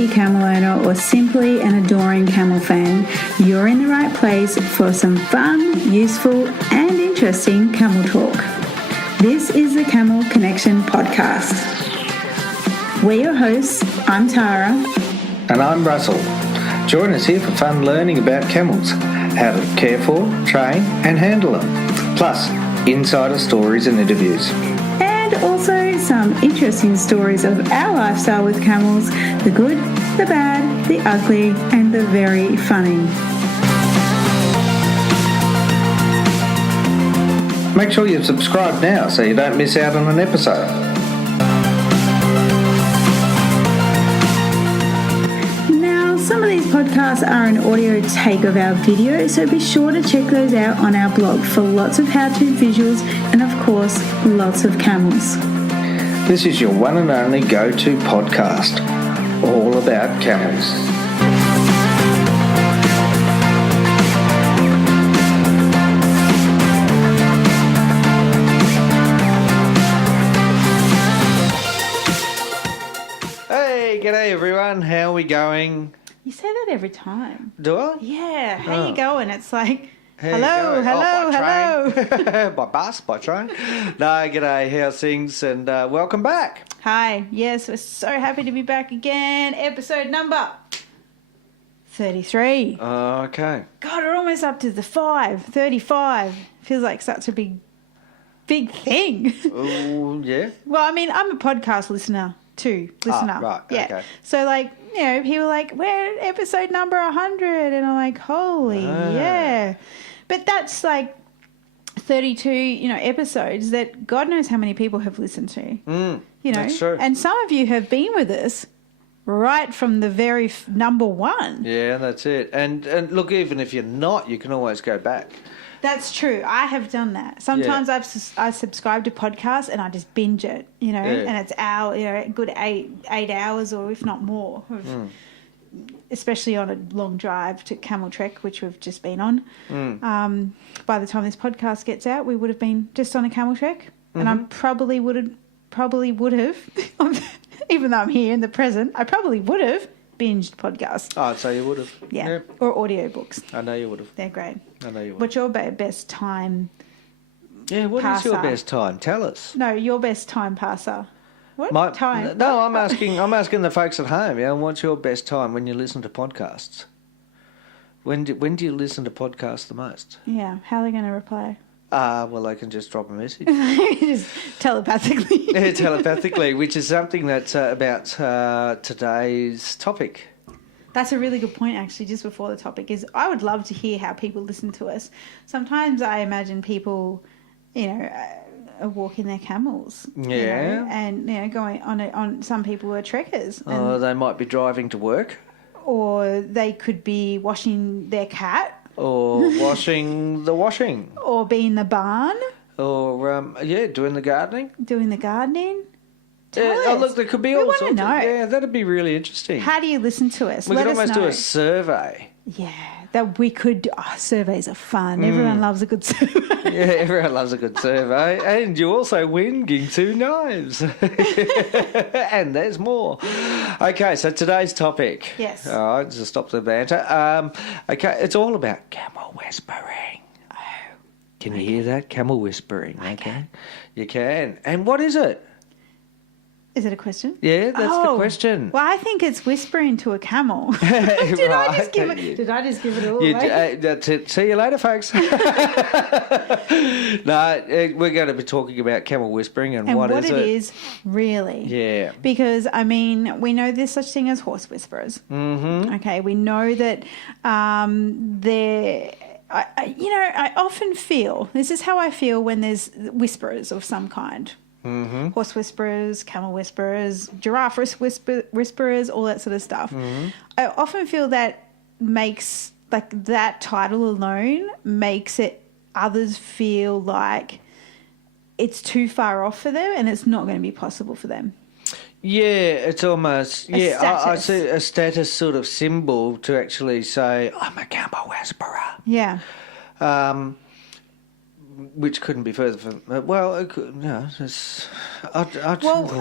be a camel owner or simply an adoring camel fan, you're in the right place for some fun, useful and interesting camel talk. This is the Camel Connection podcast. We're your hosts. I'm Tara. And I'm Russell. Join us here for fun learning about camels, how to care for, train and handle them, plus insider stories and interviews. And also some interesting stories of our lifestyle with camels, the good, the bad, the ugly and the very funny. Make sure you've subscribed now so you don't miss out on an episode. Now, some of these podcasts are an audio take of our video, so be sure to check those out on our blog for lots of how-to visuals and, of course, lots of camels. This is your one and only go-to podcast, all about camels. G'day everyone, how are we going? You say that every time. Do I? Yeah, how you going? It's like, How hello. By bus, by train. No, g'day, how's things? And welcome back. Hi, yes, we're so happy to be back again. Episode number 33. Okay. God, we're almost up to the 35. Feels like such a big thing. Oh, yeah. Well, I mean, I'm a podcast listener too. Right, yeah. okay. So, like, you know, people are like, we're at episode number 100. And I'm like, holy, yeah. But that's like 32, episodes that God knows how many people have listened to. That's true. And some of you have been with us right from the very number one. Yeah, that's it. And look, even if you're not, you can always go back. That's true. I have done that. Sometimes I subscribe to podcasts and I just binge it, and it's a good 8 hours or if not more, especially on a long drive to Camel Trek, which we've just been on. By the time this podcast gets out, we would have been just on a Camel Trek, and I probably would have, even though I'm here in the present, I probably would have binged podcasts. Oh, so you would have. Yeah. Or audiobooks. I know you would have. They're great. I know you would. What's your best time? Yeah, what passer? is your best time? Tell us. No, your best time passer. What time? No, I'm asking the folks at home. Yeah, what's your best time when you listen to podcasts? When do you listen to podcasts the most? Yeah, how are they going to reply? Well, they can just drop a message. Just telepathically. Yeah, telepathically, which is something that's about today's topic. That's a really good point, actually, just before the topic is I would love to hear how people listen to us. Sometimes I imagine people, are walking their camels. Yeah. And, going on some people are trekkers. They might be driving to work. Or they could be washing their cat. Or washing the washing. Or be in the barn. Or, doing the gardening. Doing the gardening. Oh, look, there could be all sorts. Know. Yeah, that'd be really interesting. How do you listen to us? We could almost do a survey. Yeah, that we could. Surveys are fun. Everyone loves a good survey. Yeah, everyone loves a good survey. And you also win Ginsu knives. And there's more. Okay, so today's topic. Yes. All right, just stop the banter. Okay, it's all about camel whispering. Oh. Can you hear that? Camel whispering. I can. You can. And what is it? Is it a question? Yeah, that's the question. Well, I think it's whispering to a camel. Did I just give it all away? That's it. See you later, folks. No, we're going to be talking about camel whispering and what is it. What it is, really. Yeah. Because, I mean, we know there's such thing as horse whisperers. Mm-hmm. Okay, we know that I often feel, this is how I feel when there's whisperers of some kind. Mm-hmm. Horse whisperers, camel whisperers, giraffe whisperers, all that sort of stuff. Mm-hmm. I often feel that makes, like, that title alone makes it others feel like it's too far off for them and it's not going to be possible for them. Yeah, it's almost, I see a status sort of symbol to actually say, I'm a camel whisperer. Yeah. which couldn't be further from... Well, it could, I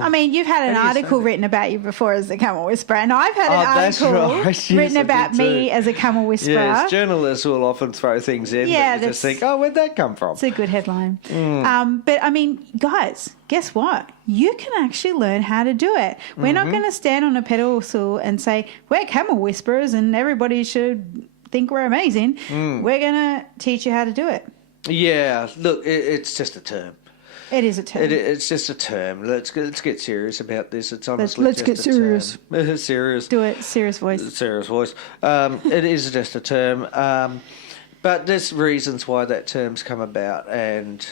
mean, you've had an article written about you before as a camel whisperer, and I've had an article written about me as a camel whisperer. Yes, journalists will often throw things in that you just think, where'd that come from? It's a good headline. But, I mean, guys, guess what? You can actually learn how to do it. We're not going to stand on a pedestal and say, we're camel whisperers and everybody should think we're amazing. We're going to teach you how to do it. Yeah, look, it's just a term. It is a term. It's just a term. Let's get serious about this. It's honestly let's get serious. Term. Serious. Do it. Serious voice. Serious voice. It is just a term. But there's reasons why that term's come about, and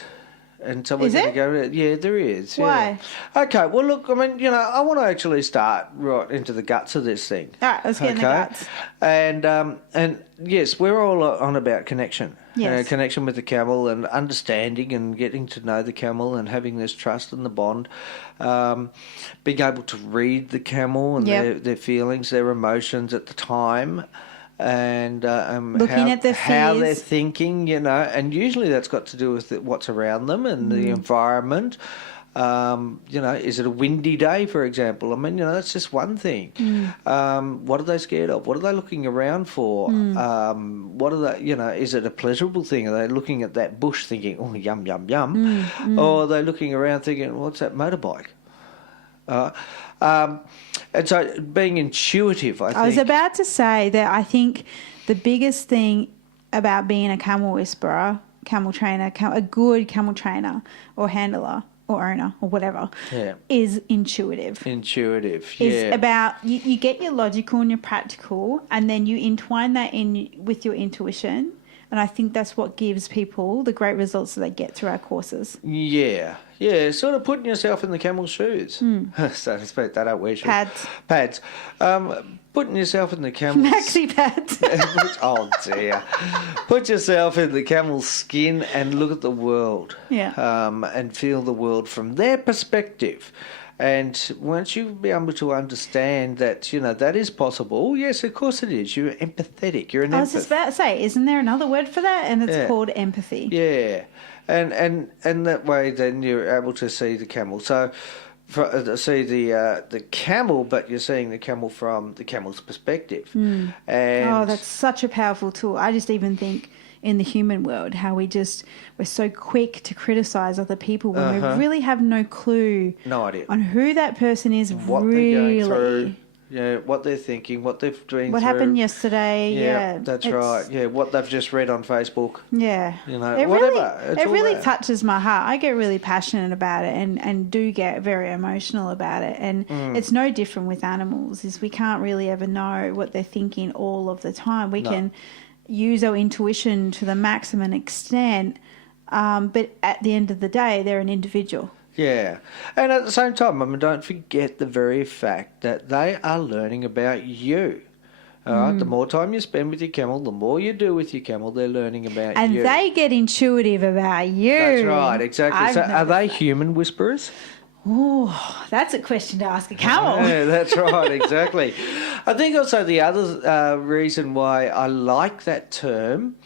so we're going to go. Yeah, there is. Why? Yeah. Okay. Well, look. I mean, I want to actually start right into the guts of this thing. All right. Let's get in the guts. And yes, we're all on about connection. Yes. Connection with the camel and understanding and getting to know the camel and having this trust and the bond. Being able to read the camel and their feelings, their emotions at the time. And looking at how they're thinking, and usually that's got to do with what's around them and the environment. Is it a windy day, for example? I mean, that's just one thing. What are they scared of? What are they looking around for? What are they, is it a pleasurable thing? Are they looking at that bush thinking, oh, yum, yum, yum? Or are they looking around thinking, what's that motorbike? And so being intuitive, I think. I was about to say that I think the biggest thing about being a camel whisperer, camel trainer, a good camel trainer or handler or owner or whatever, is intuitive. It's about, you get your logical and your practical, and then you entwine that in with your intuition. And I think that's what gives people the great results that they get through our courses. Yeah, sort of putting yourself in the camel's shoes. So to speak, they don't wear shoes. Pads. Putting yourself in the camel's... Maxi pads. Oh, dear. Put yourself in the camel's skin and look at the world. Yeah. And feel the world from their perspective. And once you be able to understand that, that is possible, yes, of course it is. You're empathetic. You're an empath. I was just about to say, isn't there another word for that? And it's called empathy. Yeah. And that way then you're able to see the camel. So see the camel, but you're seeing the camel from the camel's perspective. And that's such a powerful tool. I just even think in the human world, how we're so quick to criticise other people when we really have no clue, no idea on who that person is, what really. They're going through, what they're thinking, what they've been what through. happened yesterday. Yeah, that's right. Yeah, what they've just read on Facebook. Yeah, whatever. It really touches my heart. I get really passionate about it and do get very emotional about it. And it's no different with animals. Is we can't really ever know what they're thinking all of the time. We can use our intuition to the maximum extent, but at the end of the day, they're an individual. Yeah, and at the same time, don't forget the very fact that they are learning about you. All right, the more time you spend with your camel, the more you do with your camel, they're learning about you. And they get intuitive about you. That's right, exactly. So are they human whisperers? Oh, that's a question to ask a camel. Yeah, that's right, exactly. I think also the other reason why I like that term,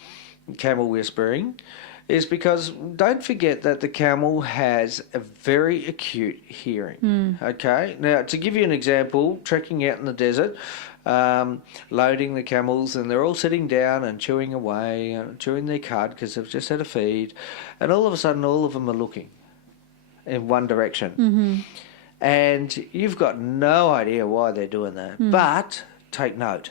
camel whispering, is because don't forget that the camel has a very acute hearing. Okay? Now, to give you an example, trekking out in the desert, loading the camels, and they're all sitting down and chewing away, chewing their cud because they've just had a feed, and all of a sudden all of them are looking in one direction. And you've got no idea why they're doing that. But take note.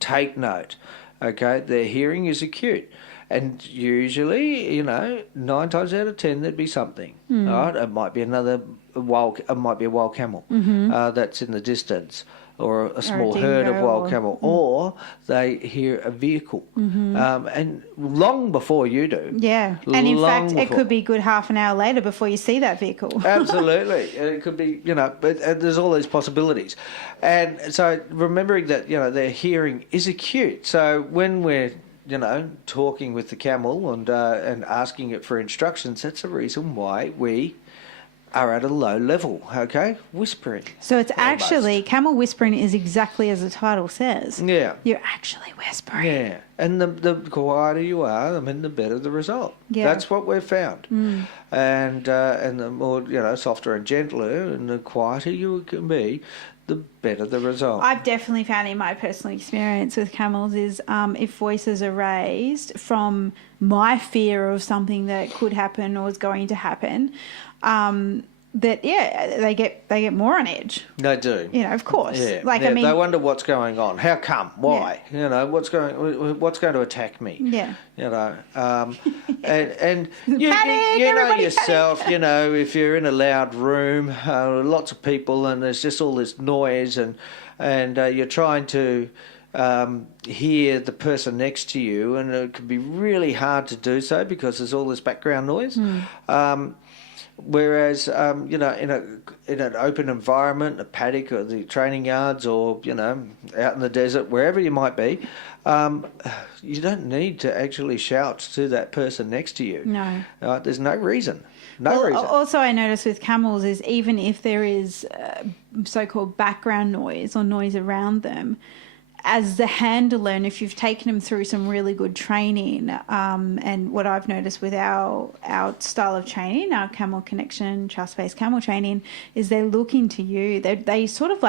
Take note. Okay? Their hearing is acute. And usually, 9 times out of 10, there'd be something. All right? It might be a wild camel that's in the distance, or a small herd of wild camel, or they hear a vehicle, and long before you do. Yeah, and in fact, it could be a good half an hour later before you see that vehicle. Absolutely, it could be, but there's all these possibilities, and so remembering that their hearing is acute. So when we're talking with the camel and asking it for instructions, that's the reason why we are at a low level, okay? Whispering. So it's actually, camel whispering is exactly as the title says. Yeah. You're actually whispering. Yeah. And the quieter you are, I mean, the better the result. Yeah. That's what we've found. And the more, softer and gentler and the quieter you can be, the better the result. I've definitely found in my personal experience with camels is if voices are raised from my fear of something that could happen or is going to happen, they get more on edge. They do. Of course. Yeah. I mean, they wonder what's going on. How come? Why? Yeah. What's going to attack me? Yeah. And you know yourself. Panic. If you're in a loud room, lots of people, and there's just all this noise, and you're trying to hear the person next to you, and it can be really hard to do so because there's all this background noise. Whereas, in an open environment, a paddock or the training yards or, out in the desert, wherever you might be, you don't need to actually shout to that person next to you. No. There's no reason. No reason. Also, I notice with camels is even if there is so-called background noise or noise around them, as the handler, and if you've taken them through some really good training, and what I've noticed with our style of training, our camel connection, trust-based camel training, is they're looking to you. They sort of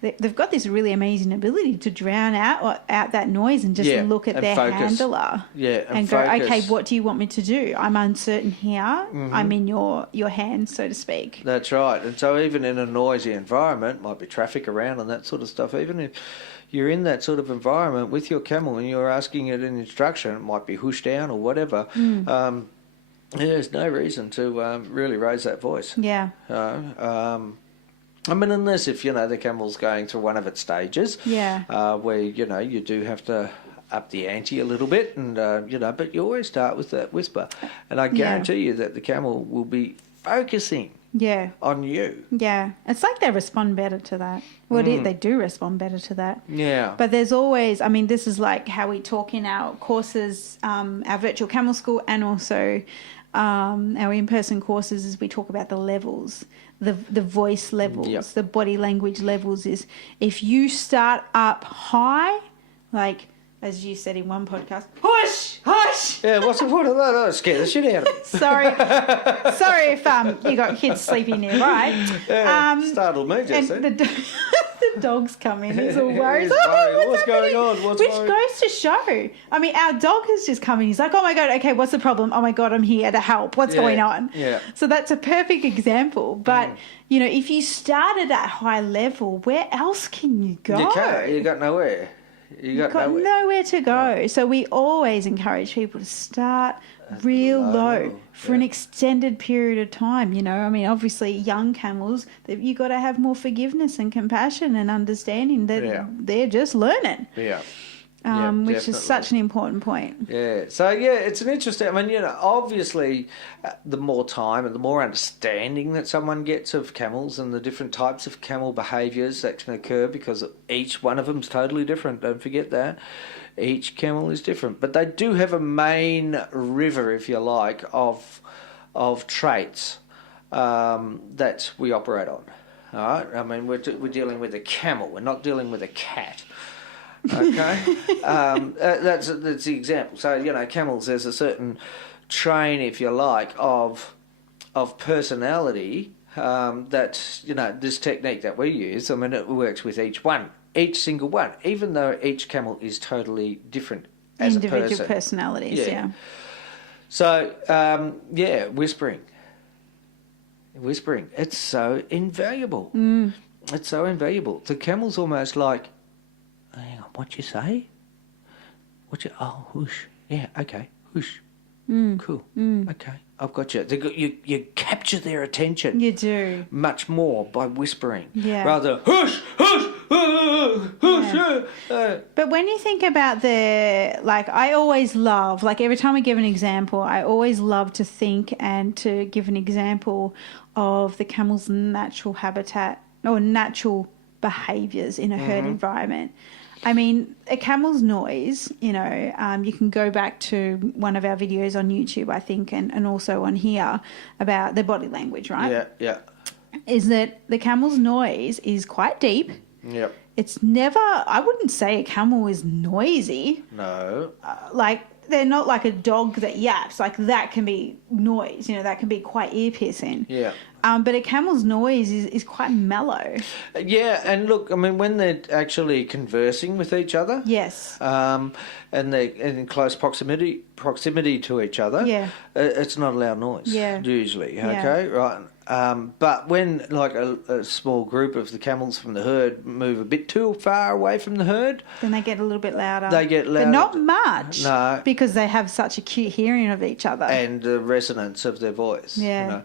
they've got this really amazing ability to drown out that noise and just look at their focus. Handler. Yeah, and go, okay, what do you want me to do? I'm uncertain here. I'm in your hands, so to speak. That's right. And so even in a noisy environment, might be traffic around and that sort of stuff, even if you're in that sort of environment with your camel and you're asking it an instruction, it might be whoosh down or whatever, there's no reason to really raise that voice. Yeah. Unless if, the camel's going through one of its stages, where, you do have to up the ante a little bit and, but you always start with that whisper. And I guarantee you that the camel will be focusing on you. Yeah. It's like they respond better to that. Well, they do respond better to that. Yeah. But there's always, this is like how we talk in our courses, our virtual camel school, and also our in-person courses, is we talk about the levels, the voice levels, the body language levels. Is if you start up high, like, as you said in one podcast, hush, hush. Yeah, what's the point of that? Oh, scare the shit out of me. Sorry if you got kids sleeping nearby. Yeah, startled me just and then. The dog's coming. He's all worried. He's worried. What's going on? Which goes to show. Our dog has just come in. He's like, oh my God, okay, what's the problem? Oh my God, I'm here to help. What's going on? Yeah. So that's a perfect example. But, if you start at that high level, where else can you go? You can't. You got nowhere. You've got nowhere to go. So we always encourage people to start real low for an extended period of time. Obviously young camels, you got to have more forgiveness and compassion and understanding that they're just learning. Yeah. Which is such an important point. Yeah. So, it's an interesting... obviously, the more time and the more understanding that someone gets of camels and the different types of camel behaviours that can occur, because each one of them is totally different. Don't forget that. Each camel is different. But they do have a main river, if you like, of traits that we operate on. All right? We're dealing with a camel. We're not dealing with a cat. Okay, that's the example. So camels, there's a certain train, if you like, of personality that this technique that we use. It works with each single one, even though each camel is totally different as a person. Individual personalities, yeah. So whispering, it's so invaluable. It's so invaluable. The camel's almost like, hang on, what you say? Whoosh. Yeah, okay, whoosh. Cool. Okay, I've got you. You capture their attention. You do. Much more by whispering. Yeah. Rather, whoosh, whoosh, whoosh. But when you think about I always love, every time I give an example, I always love to think and to give an example of the camel's natural habitat or natural behaviours in a herd environment. I mean, a camel's noise, you can go back to one of our videos on YouTube, I think, and also on here about their body language, right? Yeah, yeah. Is that the camel's noise is quite deep. Yep. It's never, I wouldn't say a camel is noisy. No. They're not like a dog that yaps. Like, that can be noise, that can be quite ear-piercing. Yeah. But a camel's noise is quite mellow. Yeah, and look, I mean, when they're actually conversing with each other, yes, and they're in close proximity to each other, it's not a loud noise. Usually, okay, right. But when like a small group of the camels from the herd move a bit too far away from the herd, then they get a little bit louder. They get louder, but not much. No, because they have such acute hearing of each other and the resonance of their voice. Yeah.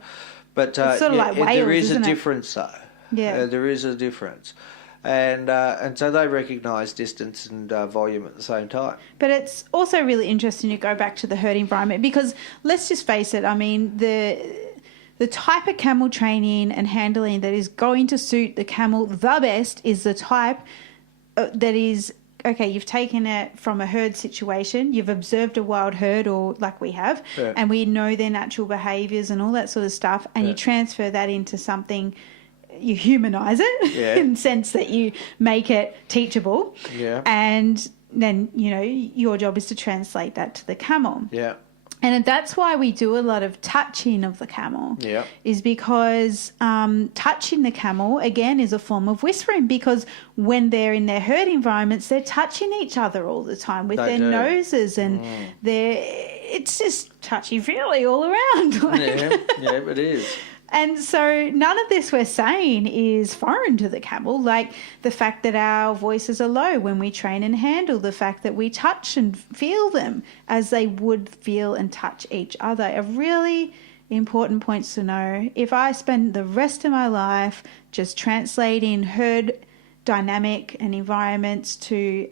But it's sort of like whales, there is a isn't it? difference, though. Yeah, there is a difference, and so they recognise distance and volume at the same time. But it's also really interesting to go back to the herd environment because let's just face it. I mean, the type of camel training and handling that is going to suit the camel the best is the type that is. Okay, you've taken it from a herd situation, you've observed a wild herd or like we have, and we know their natural behaviours and all that sort of stuff, and you transfer that into something, you humanise it in the sense that you make it teachable, and then, your job is to translate that to the camel. Yeah. And that's why we do a lot of touching of the camel. Yeah. Is because touching the camel, again, is a form of whispering because when they're in their herd environments, they're touching each other all the time with their noses and it's just touchy-feely all around. Yeah, it is. And so none of this we're saying is foreign to the camel, like the fact that our voices are low when we train and handle, the fact that we touch and feel them as they would feel and touch each other are really important points to know. If I spend the rest of my life just translating herd dynamic and environments to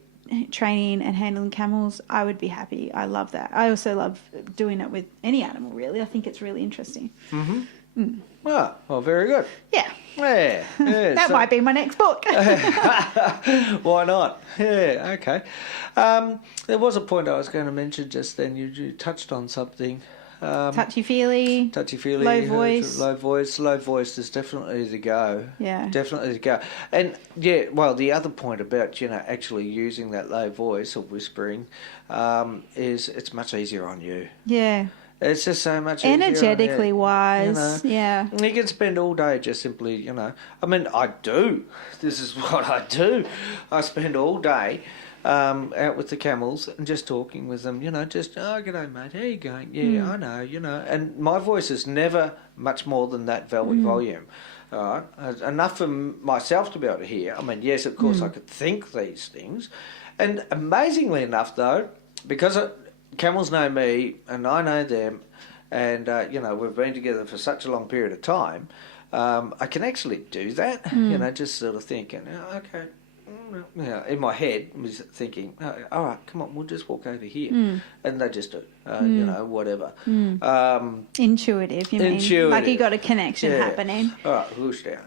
training and handling camels, I would be happy. I love that. I also love doing it with any animal, really. I think it's really interesting. Mm-hmm. Well, very good. Yeah. Yeah. That might be my next book. Why not? Yeah, okay. There was a point I was going to mention just then. You touched on something. Touchy-feely. Low voice. Low voice is definitely the go. Yeah. Definitely the go. And, the other point about, actually using that low voice or whispering is it's much easier on you. Yeah. It's just so much easier. Energetically wise, yeah. You can spend all day just simply, I mean, I do. This is what I do. I spend all day out with the camels and just talking with them, just, g'day, mate, how you going? Yeah, I know, and my voice is never much more than that velvet volume. All right? Enough for myself to be able to hear. I mean, yes, of course, I could think these things. And amazingly enough, though, because camels know me and I know them, and we've been together for such a long period of time, I can actually do that. Just sort of thinking, okay, in my head was thinking, all right, come on, we'll just walk over here, and they just do, whatever. Intuitive, you mean? Like you got a connection happening. All right, whoosh down,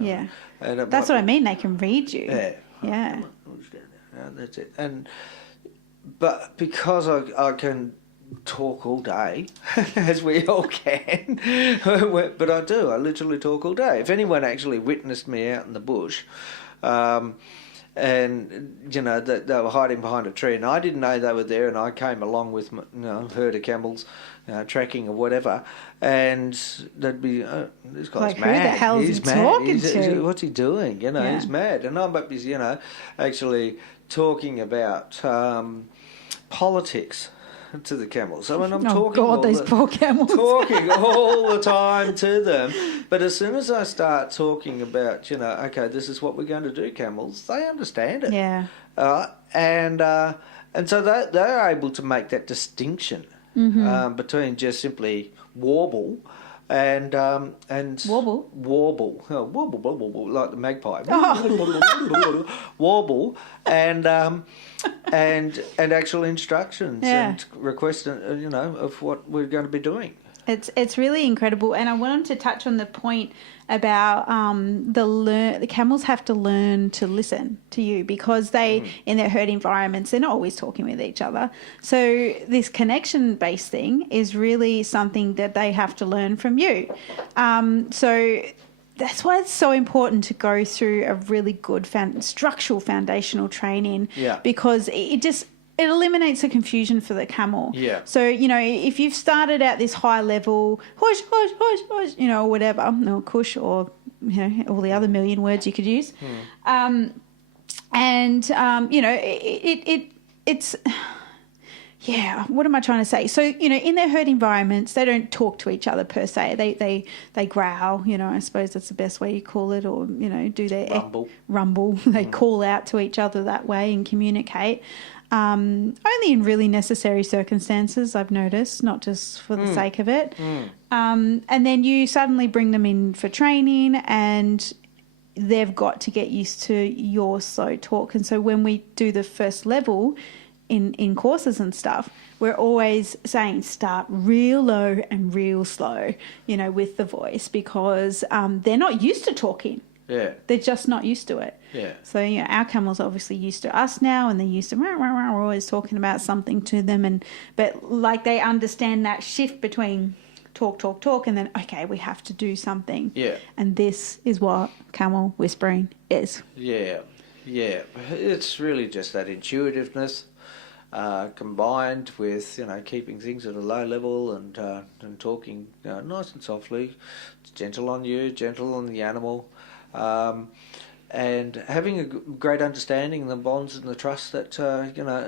Yeah, and that's what I mean. They can read you. Yeah. Whoosh down. That's it, But because I can talk all day, as we all can, but I do. I literally talk all day. If anyone actually witnessed me out in the bush, and that they were hiding behind a tree, and I didn't know they were there, and I came along with my, herd of camels, tracking or whatever, and they'd be, this guy's like, mad. Who the hell is he talking to? What's he doing? He's mad, and I'm actually talking about politics to the camels. I mean, I'm talking these poor camels. Talking all the time to them. But as soon as I start talking about, okay, this is what we're going to do, camels, they understand it. Yeah. And so they're able to make that distinction between just simply warble and warble, warble, like the magpie, warble, and actual instructions and request, of what we're going to be doing. It's really incredible, and I wanted to touch on the point about the camels have to learn to listen to you because they in their herd environments they're not always talking with each other. So this connection based thing is really something that they have to learn from you. So that's why it's so important to go through a really good structural foundational training. Yeah. Because it eliminates the confusion for the camel. Yeah. So, if you've started at this high level, hush, hush, hush, hush, or whatever, or kush, or, all the other million words you could use. It's, what am I trying to say? So, in their herd environments, they don't talk to each other per se. They growl, I suppose that's the best way you call it, or, do their rumble. They call out to each other that way and communicate. Only in really necessary circumstances, I've noticed, not just for the sake of it. And then you suddenly bring them in for training and they've got to get used to your slow talk. And so when we do the first level in courses and stuff, we're always saying start real low and real slow, with the voice because they're not used to talking. Yeah. They're just not used to it. Yeah. So, our camels are obviously used to us now and they're used to, we're always talking about something to them. But like they understand that shift between talk, and then, okay, we have to do something. Yeah. And this is what camel whispering is. Yeah. Yeah. It's really just that intuitiveness combined with, keeping things at a low level and talking nice and softly. It's gentle on you, gentle on the animal. And having a great understanding of the bonds and the trust that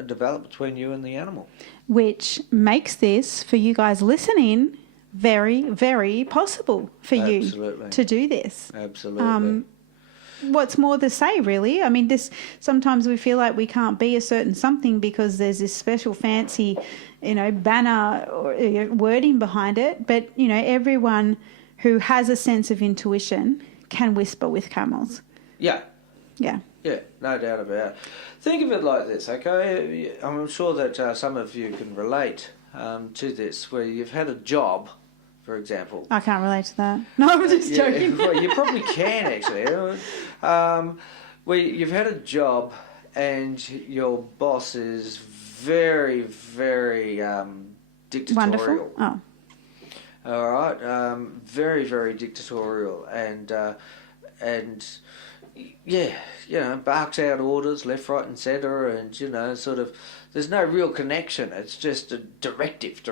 develop between you and the animal, which makes this for you guys listening very, very possible for you to do this. Absolutely. What's more to say, really? I mean, sometimes we feel like we can't be a certain something because there's this special fancy, banner or wording behind it. But everyone who has a sense of intuition can whisper with camels. Yeah. Yeah. Yeah, no doubt about it. Think of it like this, okay? I'm sure that some of you can relate to this, where you've had a job, for example. I can't relate to that. No, I'm just joking. Well, you probably can, actually. Where you've had a job and your boss is very, very dictatorial. Wonderful. Oh. All right, very, very dictatorial, and barks out orders left, right, and centre, and sort of, there's no real connection. It's just a directive.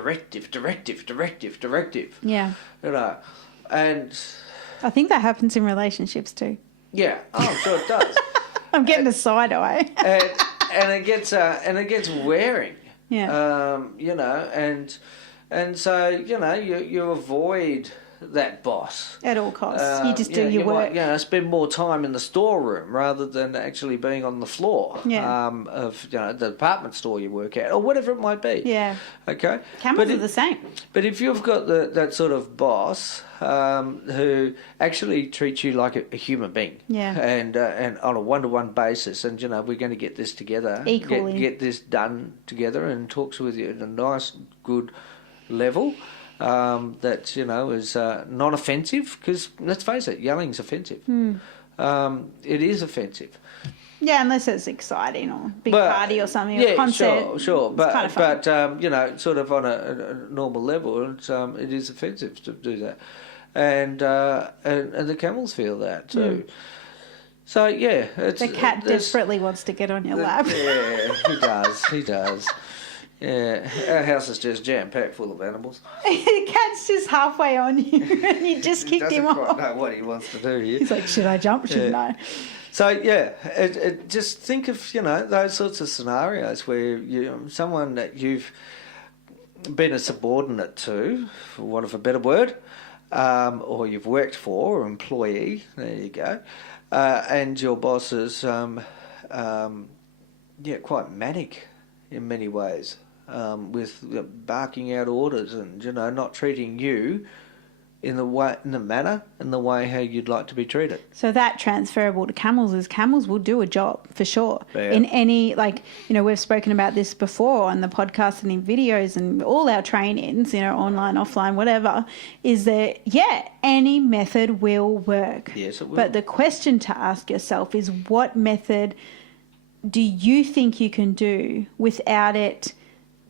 Yeah. And I think that happens in relationships too. Yeah. Oh, I'm sure it does. I'm getting a side eye. and it gets wearing. Yeah. And so, you avoid that boss. At all costs. You just do your work. Might, spend more time in the storeroom rather than actually being on the floor of the department store you work at, or whatever it might be. Yeah. Okay? Camels are the same. But if you've got that sort of boss who actually treats you like a human being, and on a one-to-one basis, and we're going to get this together, equally get this done together, and talks with you at a nice, good level, that is non-offensive, because let's face it, yelling's offensive. It is offensive. Yeah, unless it's exciting or big party or something, or a concert. Sure, but kind of but sort of on a normal level, it is offensive to do that, and the camels feel that too. So the cat desperately wants to get on your lap. Yeah, he does. Yeah, our house is just jam-packed full of animals. The cat's just halfway on you and you just kicked him off. He doesn't quite know what he wants to do here. He's like, should I jump? Shouldn't I? So, just think of, those sorts of scenarios where someone that you've been a subordinate to, for want of a better word, or you've worked for, or employee, there you go, and your boss is, quite manic in many ways. With barking out orders and not treating you in the manner and the way how you'd like to be treated. So that transferable to camels is camels will do a job for sure. Yeah. In any, we've spoken about this before on the podcast and in videos and all our trainings, online, offline, whatever, is that, any method will work. Yes, it will. But the question to ask yourself is, what method do you think you can do without it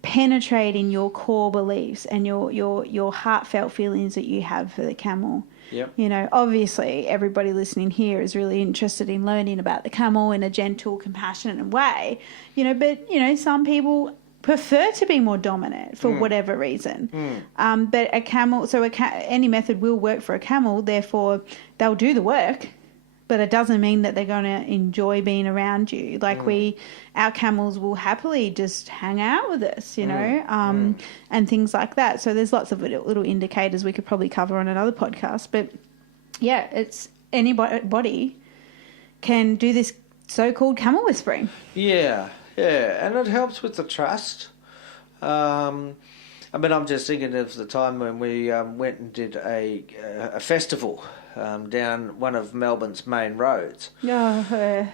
penetrating your core beliefs and your heartfelt feelings that you have for the camel? Yep. Obviously everybody listening here is really interested in learning about the camel in a gentle, compassionate way, but some people prefer to be more dominant for whatever reason. But a camel, any method will work for a camel, therefore they'll do the work. But it doesn't mean that they're going to enjoy being around you. Our camels will happily just hang out with us, and things like that. So there's lots of little indicators we could probably cover on another podcast. But yeah, it's anybody can do this so-called camel whispering. Yeah, and it helps with the trust. I'm just thinking of the time when we went and did a festival down one of Melbourne's main roads. Oh,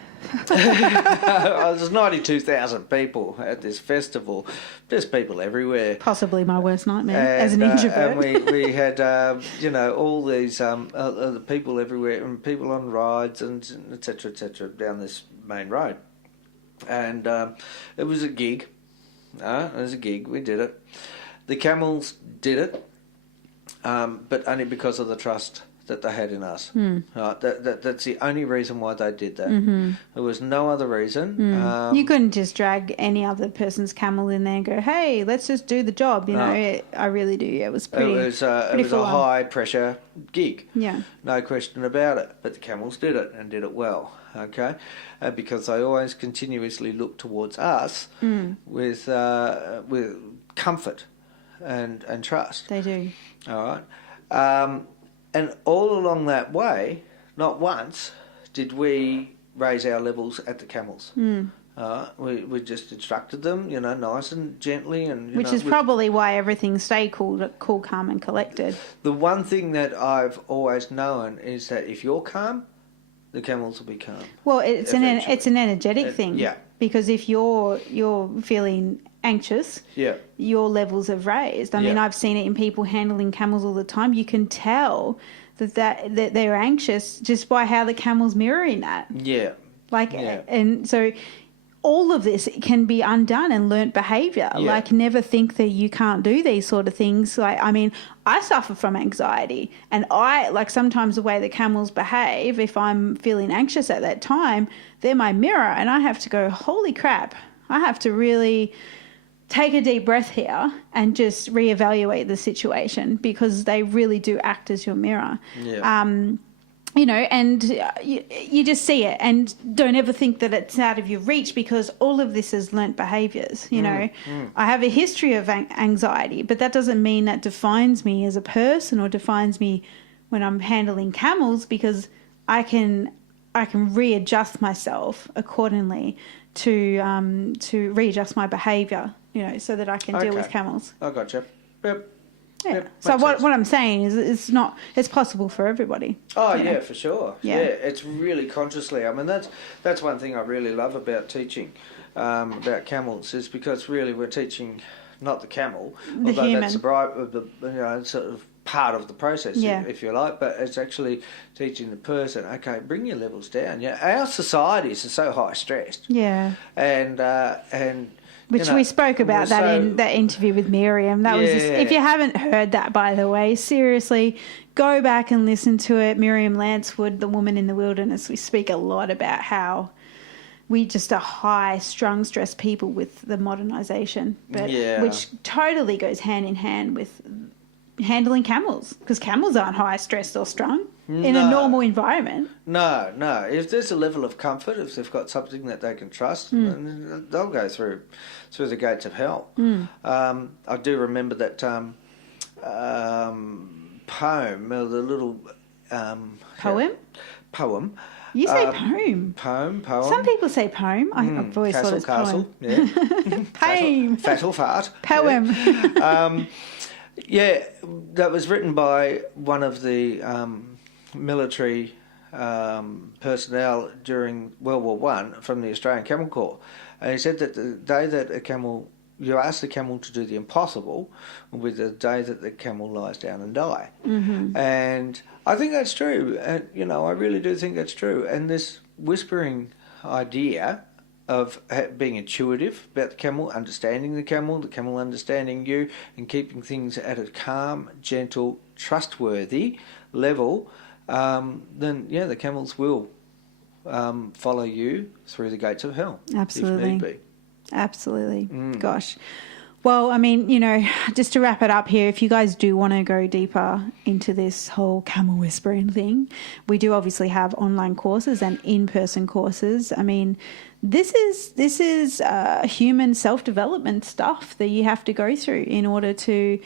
There's 92,000 people at this festival. There's people everywhere. possibly my worst nightmare as an introvert. And we had, all these other people everywhere and people on rides and et cetera, down this main road. And it was a gig. It was a gig. We did it. The camels did it, but only because of the trust that they had in us. That's the only reason why they did that. There was no other reason. You couldn't just drag any other person's camel in there and go, hey, let's just do the job. I really do. It was pretty. It was a high pressure gig. Yeah. No question about it. But the camels did it and did it well. Okay, because they always continuously look towards us with comfort and trust. They do. All right. And all along that way, not once did we raise our levels at the camels. We just instructed them, nice and gently. Which is probably why everything stayed cool, calm and collected. The one thing that I've always known is that if you're calm, the camels will be calm. Well, it's an energetic thing. Yeah. Because if you're feeling anxious, your levels have raised. I mean, I've seen it in people handling camels all the time. You can tell that they're anxious just by how the camel's mirroring that. Yeah. And so all of this can be undone and learnt behaviour. Yeah. Never think that you can't do these sort of things. I suffer from anxiety, and sometimes the way the camels behave, if I'm feeling anxious at that time, they're my mirror, and I have to go, holy crap, I have to really take a deep breath here and just reevaluate the situation, because they really do act as your mirror. Yeah. And you just see it, and don't ever think that it's out of your reach, because all of this is learnt behaviours. I have a history of anxiety, but that doesn't mean that defines me as a person or defines me when I'm handling camels, because I can readjust myself accordingly to readjust my behaviour, so that I can deal with camels. I gotcha. Yep. Yeah. Yep, so what I'm saying is it's possible for everybody. Oh yeah, for sure. Yeah, it's really consciously. I mean, that's one thing I really love about teaching about camels, is because really we're teaching not the camel, the although human. That's sort of part of the process, if you like, but it's actually teaching the person, okay, bring your levels down. Our societies are so high stressed. Yeah. And which we spoke about in that interview with Miriam. That was if you haven't heard that, by the way, seriously, go back and listen to it. Miriam Lancewood, the woman in the wilderness. We speak a lot about how we just are high-strung, stressed people with the modernisation, which totally goes hand in hand with handling camels, because camels aren't high stressed or strung in a normal environment. No. If there's a level of comfort, if they've got something that they can trust, then they'll go through the gates of hell. I do remember that poem, the little poem. You say poem. Poem. Some people say poem. I've always thought it's castle. Poem. Fatal fart. Poem. Yeah. Yeah, that was written by one of the military personnel during World War One from the Australian Camel Corps. And he said that the day that you ask the camel to do the impossible will be the day that the camel lies down and die. Mm-hmm. And I think that's true. And, I really do think that's true. And this whispering idea of being intuitive about the camel understanding the camel understanding you, and keeping things at a calm, gentle, trustworthy level, then, the camels will follow you through the gates of hell. Absolutely. If need be. Absolutely. Gosh. Well, just to wrap it up here, if you guys do want to go deeper into this whole camel whispering thing, we do obviously have online courses and in-person courses. This is human self-development stuff that you have to go through in order to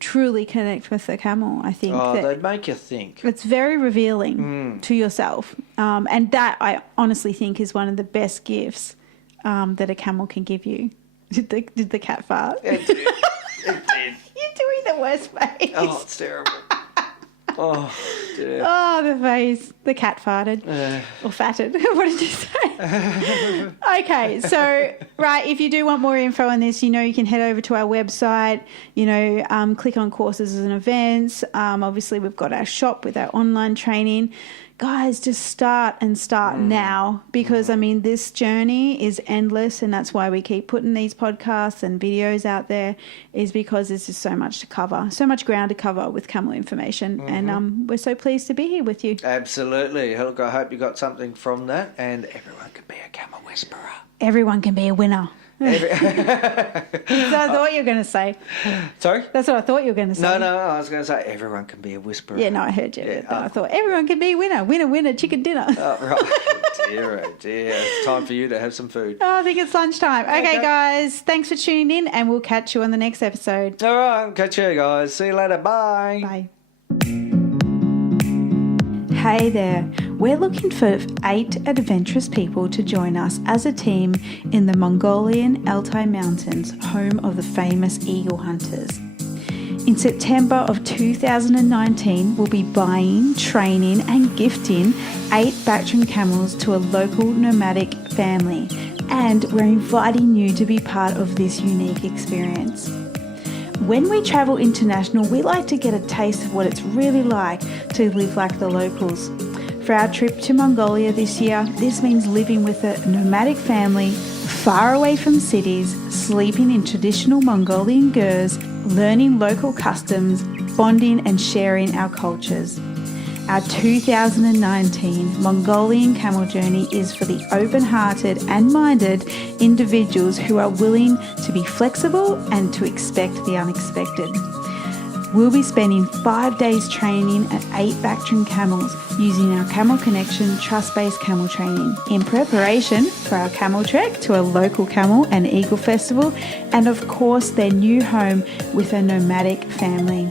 truly connect with the camel. I think they make you think. It's very revealing to yourself, and that I honestly think is one of the best gifts that a camel can give you. Did the cat fart? It did. You're doing the worst face. Oh, it's terrible. Oh, dear. Oh, the face. The cat farted. Or fatted. What did you say? Okay, so, right, if you do want more info on this, you can head over to our website, click on courses and events. Obviously, we've got our shop with our online training. Guys, just start now, because, this journey is endless, and that's why we keep putting these podcasts and videos out there, is because there's just so much to cover, so much ground to cover with camel information, and we're so pleased to be here with you. Absolutely. Look, I hope you got something from that, and everyone can be a camel whisperer. Everyone can be a winner. That's what I thought you were going to say. Sorry? That's what I thought you were going to say. No, I was going to say everyone can be a whisperer. Yeah, no, I heard you. Yeah, I thought everyone can be a winner. Winner, chicken dinner. Oh, right. Oh, dear. It's time for you to have some food. Oh, I think it's lunchtime. Okay, guys, thanks for tuning in, and we'll catch you on the next episode. All right, catch you guys. See you later. Bye. Bye. Hey there, we're looking for 8 adventurous people to join us as a team in the Mongolian Altai Mountains, home of the famous eagle hunters. In September of 2019, we'll be buying, training and gifting 8 Bactrian camels to a local nomadic family, and we're inviting you to be part of this unique experience. When we travel international, we like to get a taste of what it's really like to live like the locals. For our trip to Mongolia this year, this means living with a nomadic family, far away from cities, sleeping in traditional Mongolian gurs, learning local customs, bonding and sharing our cultures. Our 2019 Mongolian Camel Journey is for the open-hearted and minded individuals who are willing to be flexible and to expect the unexpected. We'll be spending 5 days training at 8 Bactrian camels using our Camel Connection trust-based camel training in preparation for our camel trek to a local camel and eagle festival, and of course their new home with a nomadic family.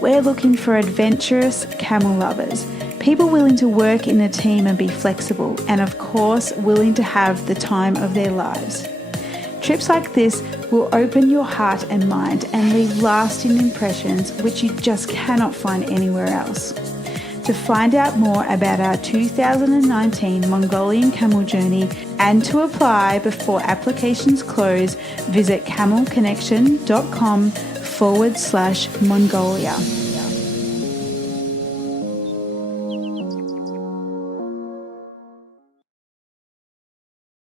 We're looking for adventurous camel lovers, people willing to work in a team and be flexible, and of course willing to have the time of their lives. Trips like this will open your heart and mind and leave lasting impressions which you just cannot find anywhere else. To find out more about our 2019 Mongolian Camel Journey and to apply before applications close, visit camelconnection.com/Mongolia.